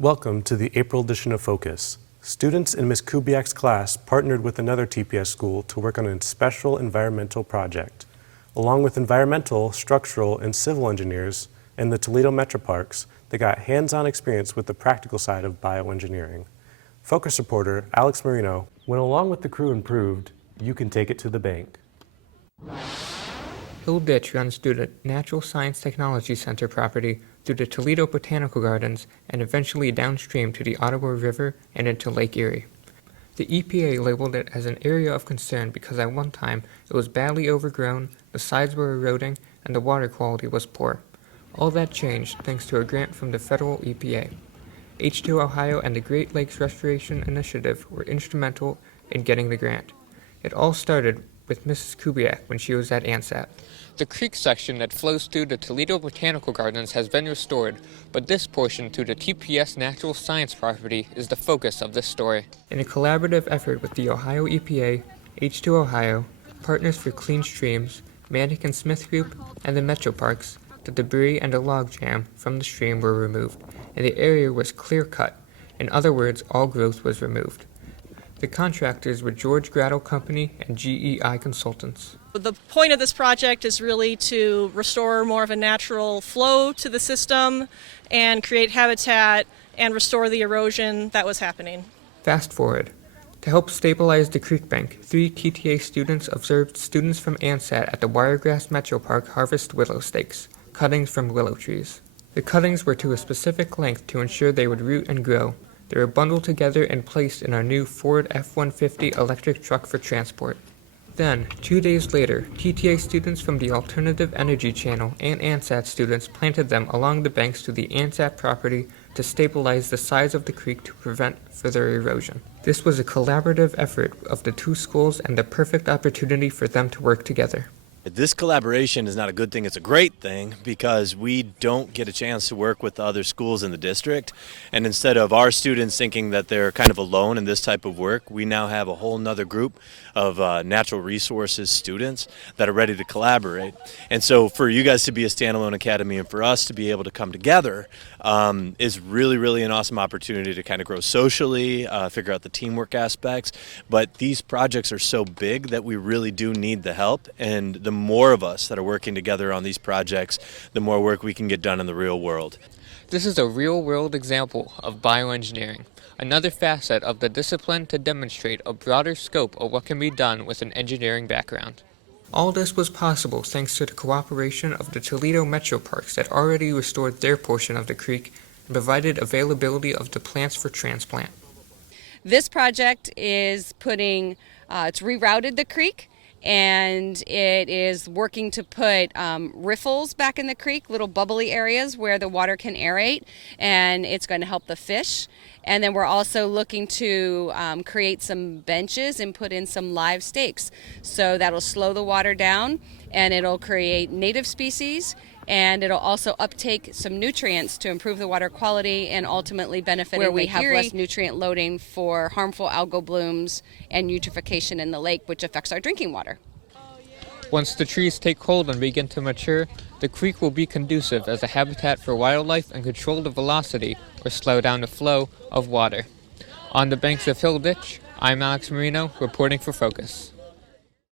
Welcome to the April edition of Focus. Students in Ms. Kubiak's class partnered with another TPS school to work on a special environmental project. Along with environmental, structural, and civil engineers in the Toledo Metro Parks, they got hands-on experience with the practical side of bioengineering. Focus reporter Alex Marino went along with the crew and proved you can take it to the bank. Hill Ditch runs through the Natural Science Technology Center property through the Toledo Botanical Gardens and eventually downstream to the Ottawa River and into Lake Erie. The EPA labeled it as an area of concern because at one time it was badly overgrown, the sides were eroding, and the water quality was poor. All that changed thanks to a grant from the federal EPA. H2 Ohio and the Great Lakes Restoration Initiative were instrumental in getting the grant. It all started with Mrs. Kubiak when she was at ANSAT. The creek section that flows through the Toledo Botanical Gardens has been restored, but this portion through the TPS Natural Science property is the focus of this story. In a collaborative effort with the Ohio EPA, H2 Ohio, Partners for Clean Streams, Manick and Smith Group, and the Metro Parks, the debris and a log jam from the stream were removed, and the area was clear-cut. In other words, all growth was removed. The contractors were George Grattle Company and GEI Consultants. The point of this project is really to restore more of a natural flow to the system and create habitat and restore the erosion that was happening. Fast forward. To help stabilize the creek bank, 3 TTA students observed students from ANSAT at the Wiregrass Metro Park harvest willow stakes, cuttings from willow trees. The cuttings were to a specific length to ensure they would root and grow. They were bundled together and placed in our new Ford F-150 electric truck for transport. Then, 2 days later, TTA students from the Alternative Energy Channel and ANSAT students planted them along the banks to the ANSAT property to stabilize the sides of the creek to prevent further erosion. This was a collaborative effort of the 2 schools and the perfect opportunity for them to work together. This collaboration is not a good thing, it's a great thing because we don't get a chance to work with the other schools in the district, and instead of our students thinking that they're kind of alone in this type of work, we now have a whole nother group of natural resources students that are ready to collaborate. And so for you guys to be a standalone academy and for us to be able to come together is really an awesome opportunity to kind of grow socially, figure out the teamwork aspects, but these projects are so big that we really do need the help, and the more of us that are working together on these projects, the more work we can get done in the real world. This is a real-world example of bioengineering, another facet of the discipline to demonstrate a broader scope of what can be done with an engineering background. All this was possible thanks to the cooperation of the Toledo Metro Parks that already restored their portion of the creek and provided availability of the plants for transplant. This project is it's rerouted the creek, and it is working to put riffles back in the creek, little bubbly areas where the water can aerate, and it's going to help the fish. And then we're also looking to create some benches and put in some live stakes. So that'll slow the water down, and it'll create native species, and it'll also uptake some nutrients to improve the water quality and ultimately benefit where we have less nutrient loading for harmful algal blooms and eutrophication in the lake, which affects our drinking water. Once the trees take hold and begin to mature, the creek will be conducive as a habitat for wildlife and control the velocity or slow down the flow of water. On the banks of Hill Ditch, I'm Alex Marino reporting for Focus.